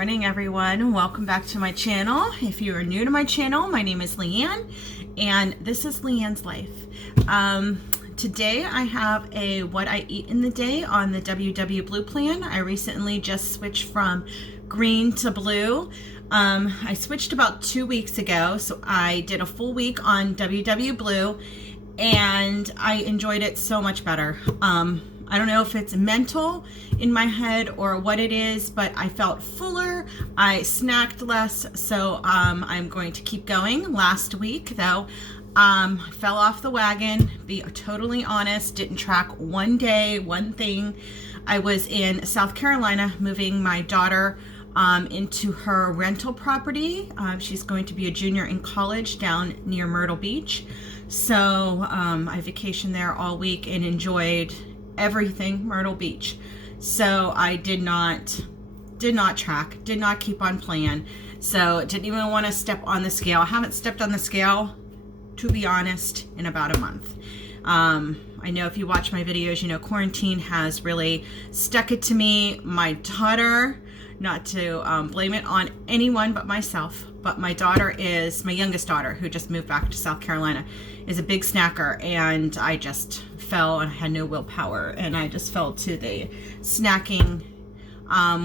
morning, everyone. Welcome back to my channel. If you are new to my channel, my name is Leanne, and this is Leanne's Life. Today I have a what I eat in the day on the WW Blue plan. I recently just switched from green to blue. I switched about 2 weeks ago, so I did a full week on WW Blue, and I enjoyed it so much better. I don't know if it's mental in my head or what it is, but I felt fuller. I snacked less, so I'm going to keep going. Last week, though, fell off the wagon, be totally honest, didn't track one day, one thing. I was in South Carolina moving my daughter into her rental property. She's going to be a junior in college down near Myrtle Beach. So I vacationed there all week and enjoyed everything Myrtle Beach. So I did not track, did not keep on plan. So didn't even want to step on the scale. I haven't stepped on the scale, to be honest, in about a month. I know if you watch my videos, you know quarantine has really stuck it to me. My daughter, not to blame it on anyone but myself, but my daughter is, my youngest daughter, who just moved back to South Carolina, is a big snacker, and I just fell and had no willpower, and I just fell to the snacking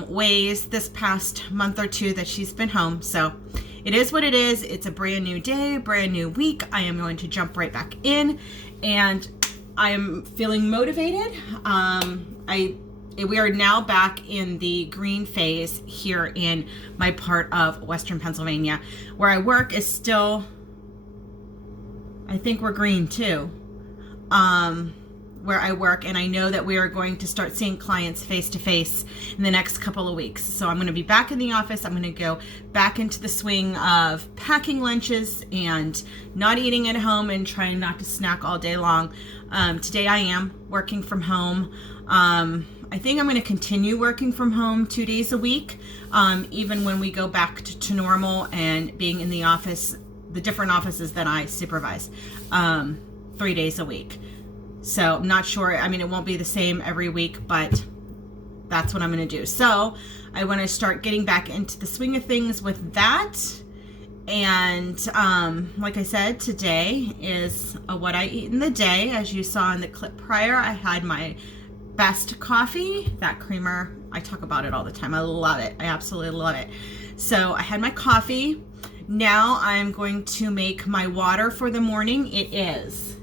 ways this past month or two that she's been home. So it is what it is. It's a brand new day, brand new week. I am going to jump right back in, and I am feeling motivated. We are now back in the green phase here in my part of Western Pennsylvania. Where I work is still, I think we're green too, where I work, and I know that we are going to start seeing clients face to face in the next couple of weeks. So I'm going to be back in the office. I'm going to go back into the swing of packing lunches and not eating at home and trying not to snack all day long. Today I am working from home. I think I'm going to continue working from home 2 days a week, even when we go back to normal and being in the office, the different offices that I supervise, 3 days a week. So I'm not sure. I mean, it won't be the same every week, but that's what I'm going to do. So I want to start getting back into the swing of things with that. And like I said, today is a what I eat in the day. As you saw in the clip prior, I had my best coffee, that creamer. I talk about it all the time. I love it. I absolutely love it. So I had my coffee. Now I'm going to make my water for the morning. It is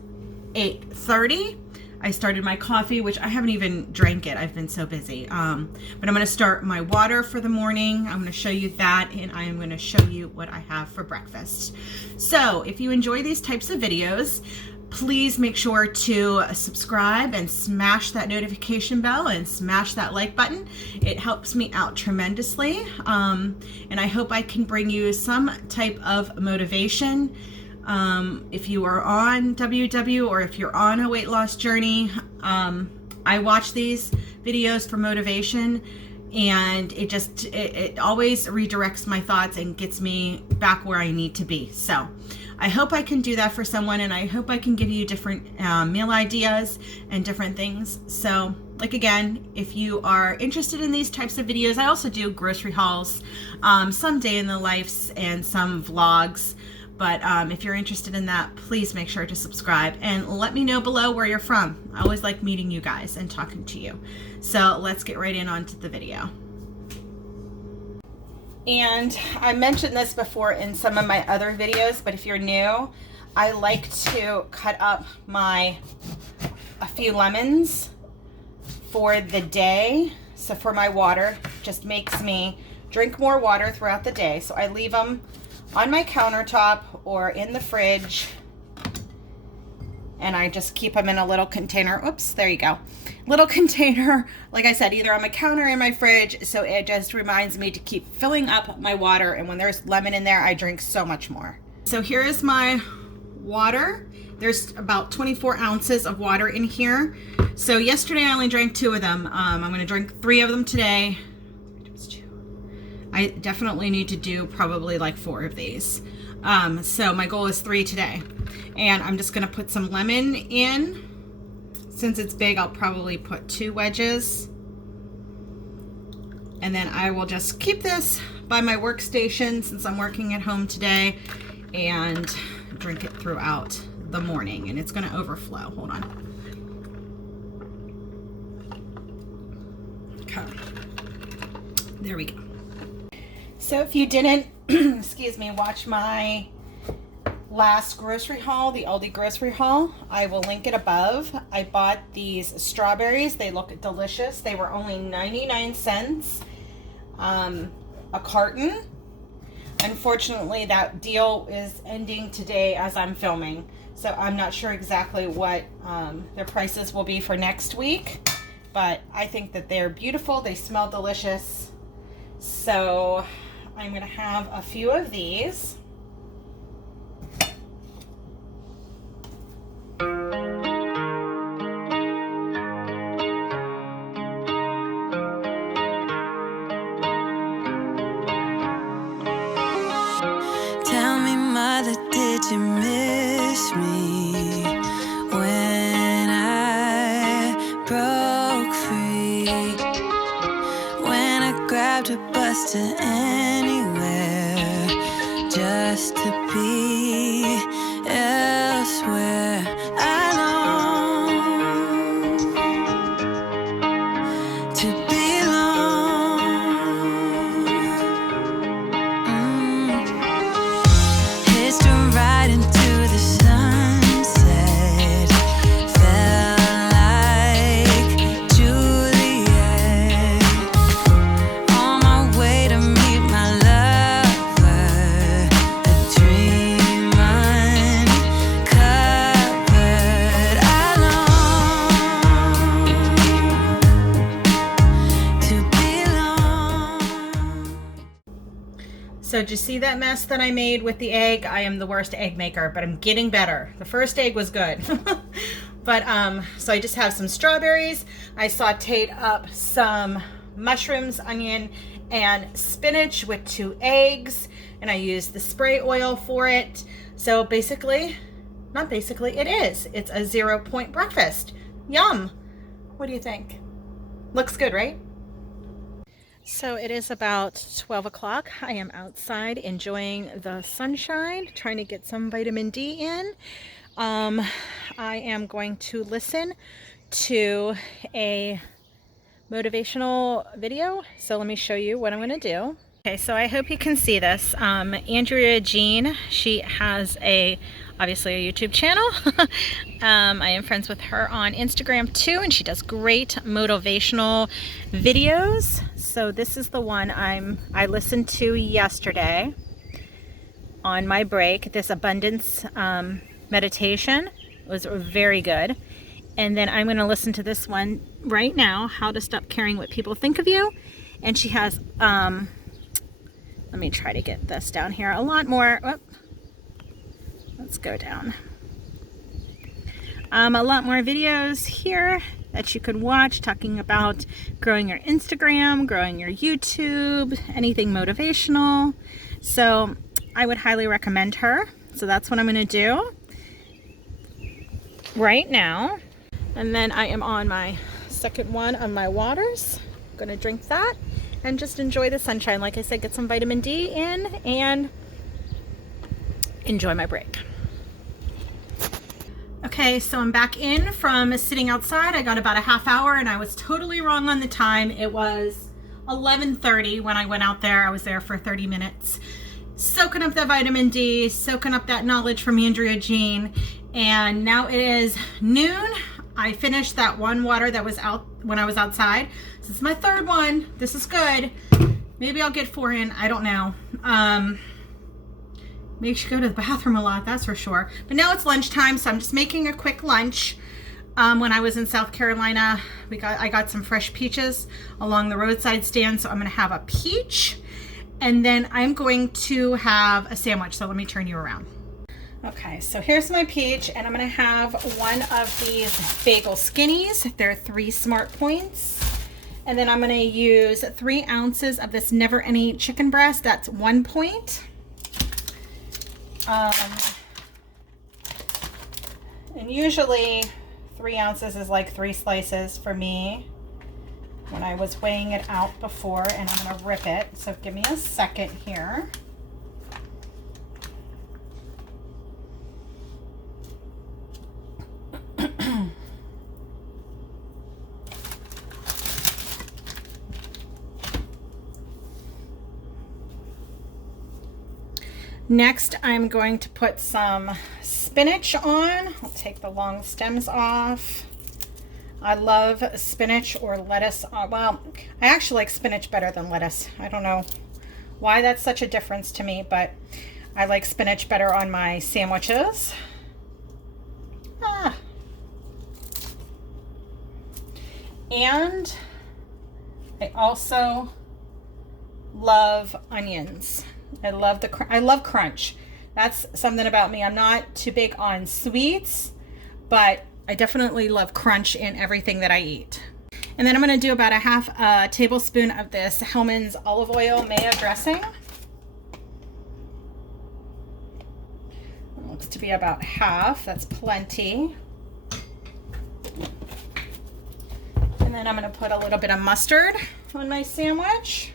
8:30. I started my coffee, which I haven't even drank it. I've been so busy. But I'm going to start my water for the morning. I'm going to show you that, and I am going to show you what I have for breakfast. So if you enjoy these types of videos, please make sure to subscribe and smash that notification bell and smash that like button. It helps me out tremendously. And I hope I can bring you some type of motivation. If you are on WW or if you're on a weight loss journey, I watch these videos for motivation, and it always redirects my thoughts and gets me back where I need to be. So I hope I can do that for someone, and I hope I can give you different meal ideas and different things. So, like, again, if you are interested in these types of videos, I also do grocery hauls, some day in the lives and some vlogs. But if you're interested in that, please make sure to subscribe and let me know below where you're from. I always like meeting you guys and talking to you. So let's get right in onto the video. And I mentioned this before in some of my other videos, but if you're new, I like to cut up a few lemons for the day. So for my water, just makes me drink more water throughout the day. So I leave them on my countertop or in the fridge, and I just keep them in a little container. Oops, there you go. Little container, like I said, either on my counter or in my fridge, so it just reminds me to keep filling up my water, and when there's lemon in there, I drink so much more. So here is my water. There's about 24 ounces of water in here. So yesterday I only drank 2 of them. I'm going to drink 3 of them today. I definitely need to do probably like 4 of these. So my goal is 3 today. And I'm just going to put some lemon in. Since it's big, I'll probably put 2 wedges. And then I will just keep this by my workstation since I'm working at home today and drink it throughout the morning. And it's gonna overflow, hold on. Okay, there we go. So if you didn't, excuse me, watch my last grocery haul, the Aldi grocery haul, I will link it above. I bought these strawberries. They look delicious. They were only 99 cents a carton. Unfortunately, that deal is ending today as I'm filming, so I'm not sure exactly what their prices will be for next week, but I think that they're beautiful. They smell delicious, so I'm going to have a few of these. Tell me, mother, did you miss me when I broke free? When I grabbed a bus to anywhere just to be elsewhere. I long to belong. Hitched a ride into the sunset, felt like Juliet, on my way to meet my lover, a dream uncovered. I long to belong. So did you see that mess that I made with the egg? I am the worst egg maker, but I'm getting better. The first egg was good. But so I just have some strawberries. I sauteed up some mushrooms, onion, and spinach with 2 eggs, and I used the spray oil for it. So basically, not basically, it is. It's a 0-point breakfast. Yum. What do you think? Looks good, right? So it is about 12 o'clock. I am outside enjoying the sunshine, trying to get some vitamin D in. I am going to listen to a motivational video. So let me show you what I'm going to do. Okay, so I hope you can see this. Andrea Jean, she has obviously a YouTube channel. I am friends with her on Instagram too, and she does great motivational videos. So this is the one I listened to yesterday on my break. This abundance meditation was very good. And then I'm going to listen to this one right now, how to stop caring what people think of you. And she has let me try to get this down here a lot more. Oh, let's go down. A lot more videos here that you could watch talking about growing your Instagram, growing your YouTube, anything motivational. So I would highly recommend her. So that's what I'm going to do right now. And then I am on my second one of my waters. I'm going to drink that and just enjoy the sunshine. Like I said, get some vitamin D in and enjoy my break. Okay, so I'm back in from sitting outside. I got about a half hour and I was totally wrong on the time. It was 11:30 when I went out there. I was there for 30 minutes, soaking up that vitamin D, soaking up that knowledge from Andrea Jean. And now it is noon. I finished that one water that was out when I was outside. This is my third one. This is good. Maybe I'll get 4 in. I don't know. Makes you go to the bathroom a lot, that's for sure. But now it's lunchtime, so I'm just making a quick lunch. When I was in South Carolina, I got some fresh peaches along the roadside stand, so I'm going to have a peach. And then I'm going to have a sandwich, so let me turn you around. Okay, so here's my peach, and I'm going to have one of these bagel skinnies. They're 3 Smart Points. And then I'm going to use 3 ounces of this Never Any chicken breast. That's 1 point. And usually 3 ounces is like 3 slices for me. when I was weighing it out before, and I'm going to rip it. So give me a second here. Next, I'm going to put some spinach on. I'll take the long stems off. I love spinach or lettuce. Well, I actually like spinach better than lettuce. I don't know why that's such a difference to me, but I like spinach better on my sandwiches. And I also love onions. I love crunch. That's something about me. I'm not too big on sweets, but I definitely love crunch in everything that I eat. And then I'm going to do about a half a tablespoon of this Hellmann's olive oil mayo dressing. It looks to be about half. That's plenty. And then I'm going to put a little bit of mustard on my sandwich.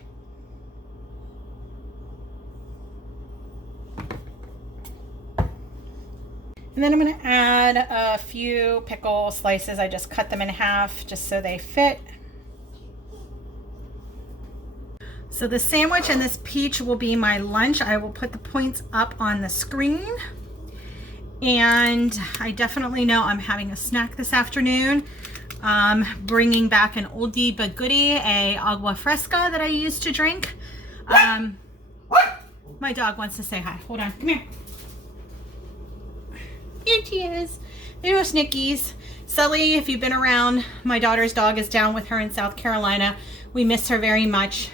And then I'm going to add a few pickle slices. I just cut them in half just so they fit. So the sandwich and this peach will be my lunch. I will put the points up on the screen. And I definitely know I'm having a snack this afternoon. Bringing back an oldie but goodie, a agua fresca that I used to drink. My dog wants to say hi. Hold on, come here. Here she is. Little Snickies. Sully, if you've been around, my daughter's dog is down with her in South Carolina. We miss her very much.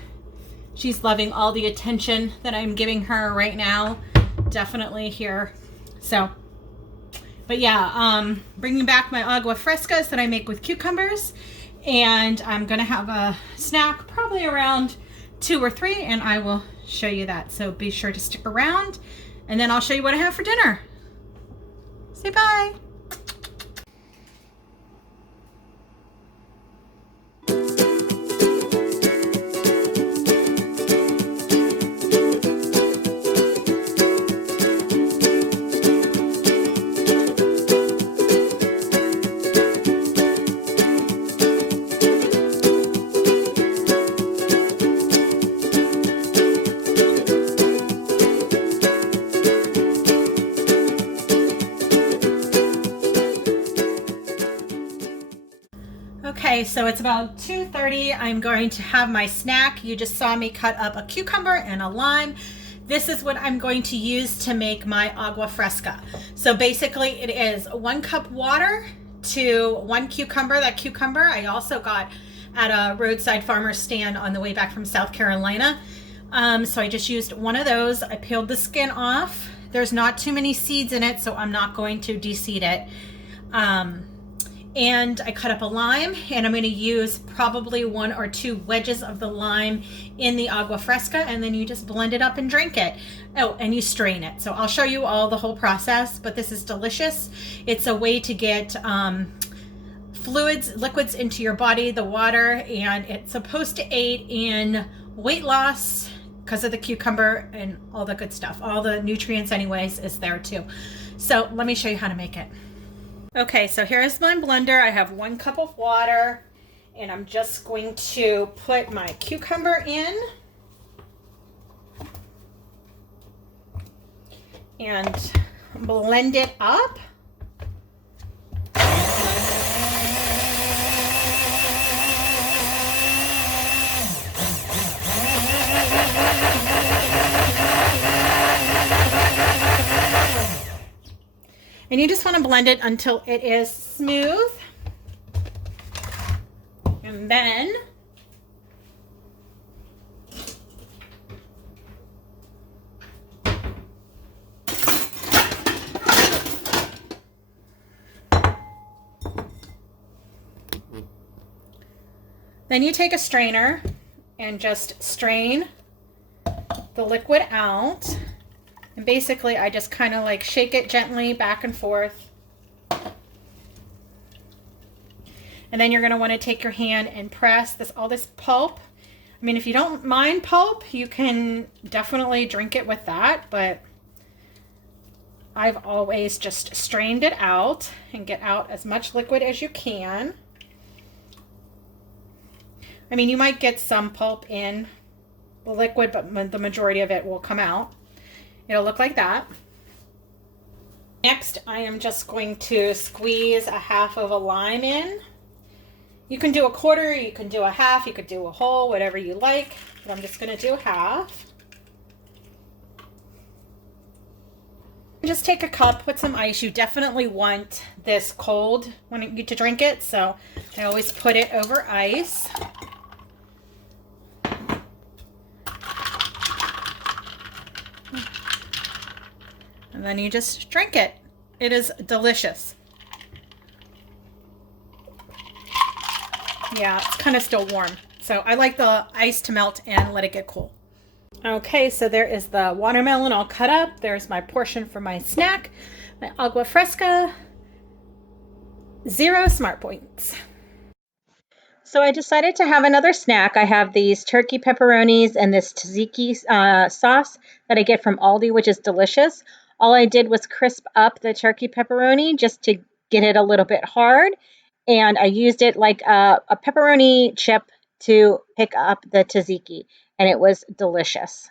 She's loving all the attention that I'm giving her right now. Definitely here. So, but yeah, bringing back my agua frescas that I make with cucumbers. And I'm going to have a snack probably around 2 or 3, and I will show you that. So be sure to stick around, and then I'll show you what I have for dinner. Say bye. Okay, so it's about 2:30. I'm going to have my snack. You just saw me cut up a cucumber and a lime. This is what I'm going to use to make my agua fresca. So basically it is 1 cup water to 1 cucumber. That cucumber I also got at a roadside farmer's stand on the way back from South Carolina. So I just used 1 of those. I peeled the skin off. There's not too many seeds in it, so I'm not going to de-seed it. And I cut up a lime, and I'm going to use probably 1 or 2 wedges of the lime in the agua fresca, and then you just blend it up and drink it. Oh, and you strain it. So I'll show you all the whole process, but this is delicious. It's a way to get liquids into your body, the water, and it's supposed to aid in weight loss because of the cucumber and all the good stuff. All the nutrients anyways is there too. So let me show you how to make it. Okay, so here's my blender. I have 1 cup of water, and I'm just going to put my cucumber in and blend it up. And you just want to blend it until it is smooth. And then you take a strainer and just strain the liquid out. And basically, I just kind of like shake it gently back and forth. And then you're going to want to take your hand and press all this pulp. I mean, if you don't mind pulp, you can definitely drink it with that, but I've always just strained it out and get out as much liquid as you can. I mean, you might get some pulp in the liquid, but the majority of it will come out. It'll look like that. Next, I am just going to squeeze a half of a lime in. You can do a quarter, you can do a half, you could do a whole, whatever you like, but I'm just going to do half. Just take a cup, put some ice. You definitely want this cold when you to drink it, so I always put it over ice. And then you just drink it. It is delicious. Yeah, it's kind of still warm, so I like the ice to melt and let it get cool. Okay, so there is the watermelon all cut up. There's my portion for my snack, my agua fresca, 0 smart points. So I decided to have another snack. I have these turkey pepperonis and this tzatziki sauce that I get from Aldi, which is delicious. All I did was crisp up the turkey pepperoni just to get it a little bit hard. And I used it like a pepperoni chip to pick up the tzatziki. And it was delicious.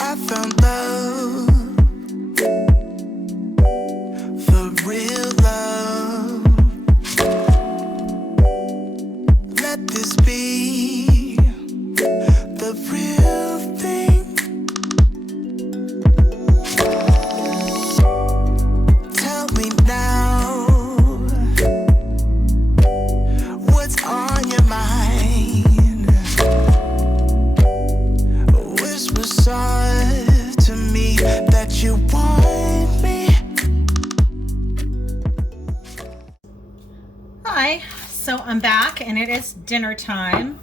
I found love, for real love. Let this be the real thing. Tell me now, what's on your mind? Whisper soft to me that you want me. Hi, so I'm back and it is dinner time.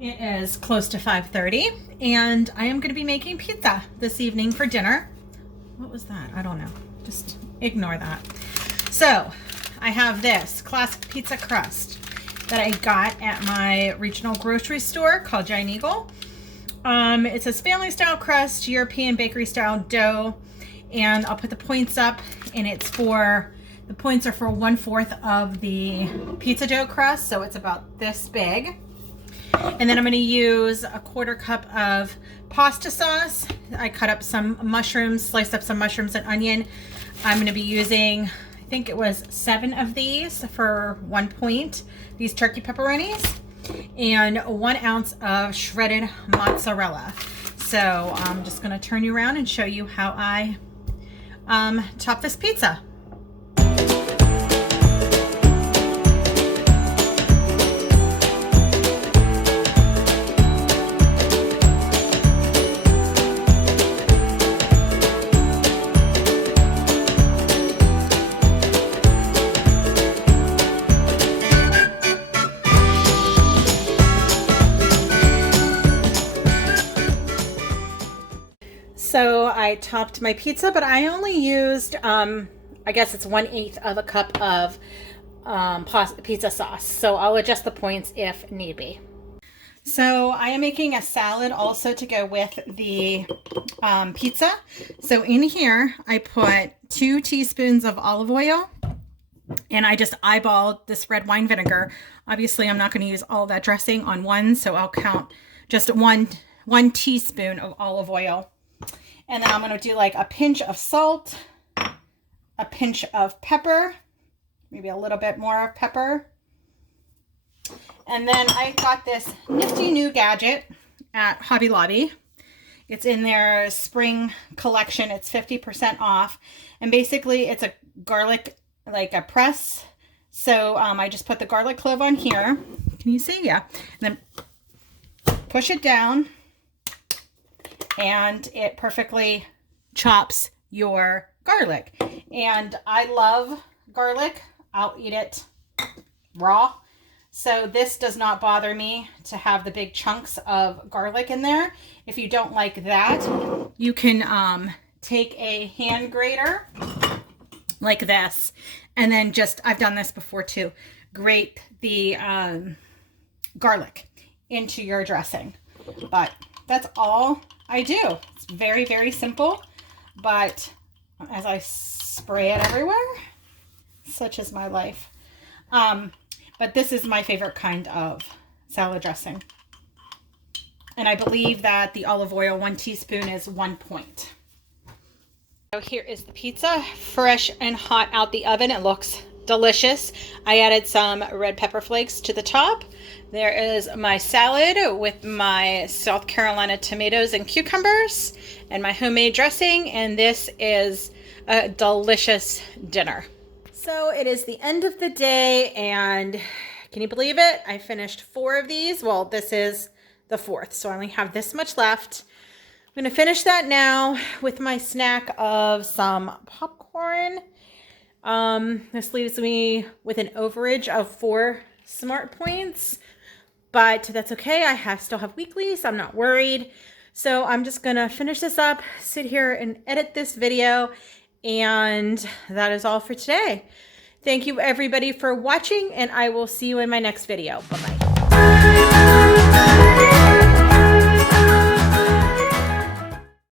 It is close to 5:30 and I am going to be making pizza this evening for dinner. What was that? I don't know. Just ignore that. So I have this classic pizza crust that I got at my regional grocery store called Giant Eagle. It's a family style crust, European bakery style dough, and I'll put the points up, and the points are for 1/4 of the pizza dough crust, so it's about this big. And then I'm going to use a 1/4 cup of pasta sauce. I cut up some mushrooms, sliced up some mushrooms and onion. I'm going to be using, I think it was 7 of these for 1 point, these turkey pepperonis, and 1 ounce of shredded mozzarella. So I'm just going to turn you around and show you how I chop this pizza. So I chopped my pizza, but I only used, I guess it's 1/8 of a cup of pizza sauce. So I'll adjust the points if need be. So I am making a salad also to go with the pizza. So in here, I put 2 teaspoons of olive oil, and I just eyeballed this red wine vinegar. Obviously, I'm not going to use all that dressing on one, so I'll count just one teaspoon of olive oil. And then I'm going to do like a pinch of salt, a pinch of pepper, maybe a little bit more of pepper. And then I got this nifty new gadget at Hobby Lobby. It's in their spring collection. It's 50% off. And basically it's a garlic, like a press. So I just put the garlic clove on here. Can you see? Yeah. And then push it down. And it perfectly chops your garlic. And I love garlic. I'll eat it raw. So this does not bother me to have the big chunks of garlic in there. If you don't like that, you can take a hand grater like this, and then just, I've done this before too, grate the garlic into your dressing. But that's all I do. It's very, very simple, but as I spray it everywhere, such is my life. But this is my favorite kind of salad dressing. And I believe that the olive oil, 1 teaspoon, is 1 point. So here is the pizza, fresh and hot out the oven. It looks delicious. I added some red pepper flakes to the top. There is my salad with my South Carolina tomatoes and cucumbers and my homemade dressing. And this is a delicious dinner. So it is the end of the day, and can you believe it? I finished 4 of these. Well, this is the 4th, so I only have this much left. I'm going to finish that now with my snack of some popcorn. This leaves me with an overage of 4 smart points, but that's okay. I still have weeklies, so I'm not worried. So I'm just going to finish this up, sit here and edit this video, and that is all for today. Thank you everybody for watching, and I will see you in my next video. Bye-bye.